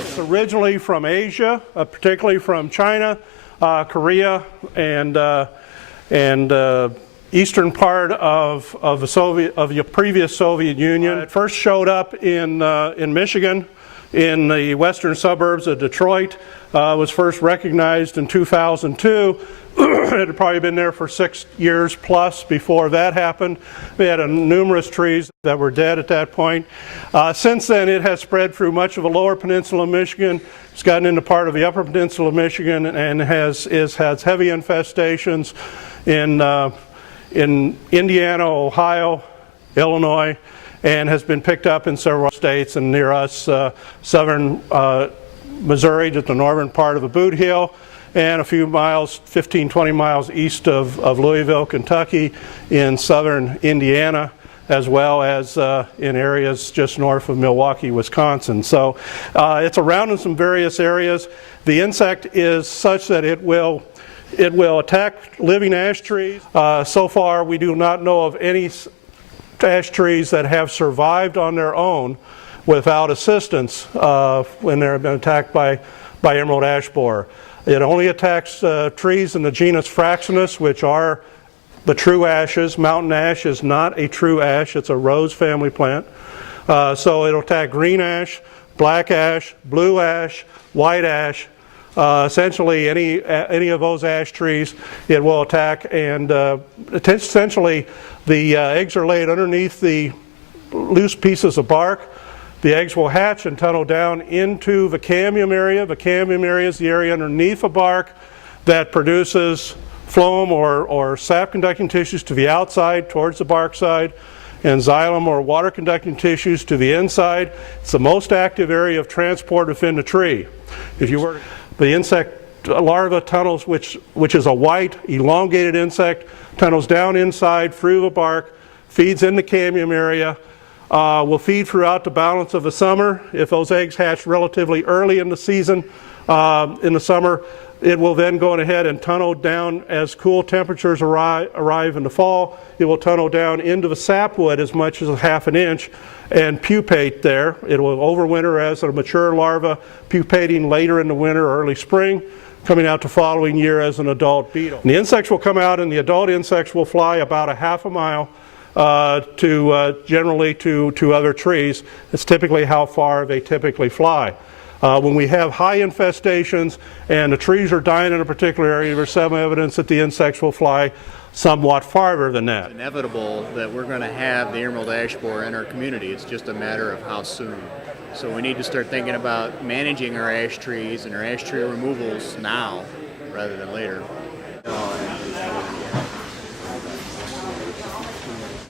It's originally from Asia, particularly from China, Korea, and eastern part of the previous Soviet Union. It first showed up in Michigan, in the western suburbs of Detroit. Was first recognized in 2002. It had probably been there for 6 years plus before that happened. We had numerous trees that were dead at that point. Since then, it has spread through much of the lower peninsula of Michigan. It's gotten into part of the upper peninsula of Michigan and has heavy infestations in Indiana, Ohio, Illinois, and has been picked up in several states and near us, southern Missouri, just the northern part of the Boot Hill, and a few miles, 15, 20 miles east of Louisville, Kentucky, in southern Indiana, as well as in areas just north of Milwaukee, Wisconsin. So it's around in some various areas. The insect is such that it will attack living ash trees. So far, we do not know of any ash trees that have survived on their own without assistance when they've been attacked by emerald ash borer. It only attacks trees in the genus Fraxinus, which are the true ashes. Mountain ash is not a true ash, it's a rose family plant. So it'll attack green ash, black ash, blue ash, white ash. Essentially any of those ash trees it will attack, and essentially the eggs are laid underneath the loose pieces of bark. The eggs will hatch and tunnel down into the cambium area. The cambium area is the area underneath the bark that produces phloem or sap conducting tissues to the outside towards the bark side, and xylem or water conducting tissues to the inside. It's the most active area of transport within the tree. If you were the insect larva tunnels, which is a white elongated insect, tunnels down inside through the bark, feeds in the cambium area, will feed throughout the balance of the summer. If those eggs hatch relatively early in the season, in the summer, it will then go ahead and tunnel down as cool temperatures arrive in the fall. It will tunnel down into the sapwood as much as a half an inch and pupate there. It will overwinter as a mature larva, pupating later in the winter or early spring, coming out the following year as an adult beetle. And the insects will come out, and the adult insects will fly about a half a mile generally to other trees. It's typically how far they typically fly. When we have high infestations and the trees are dying in a particular area, there's some evidence that the insects will fly somewhat farther than that. It's inevitable that we're going to have the emerald ash borer in our community. It's just a matter of how soon. So we need to start thinking about managing our ash trees and our ash tree removals now rather than later.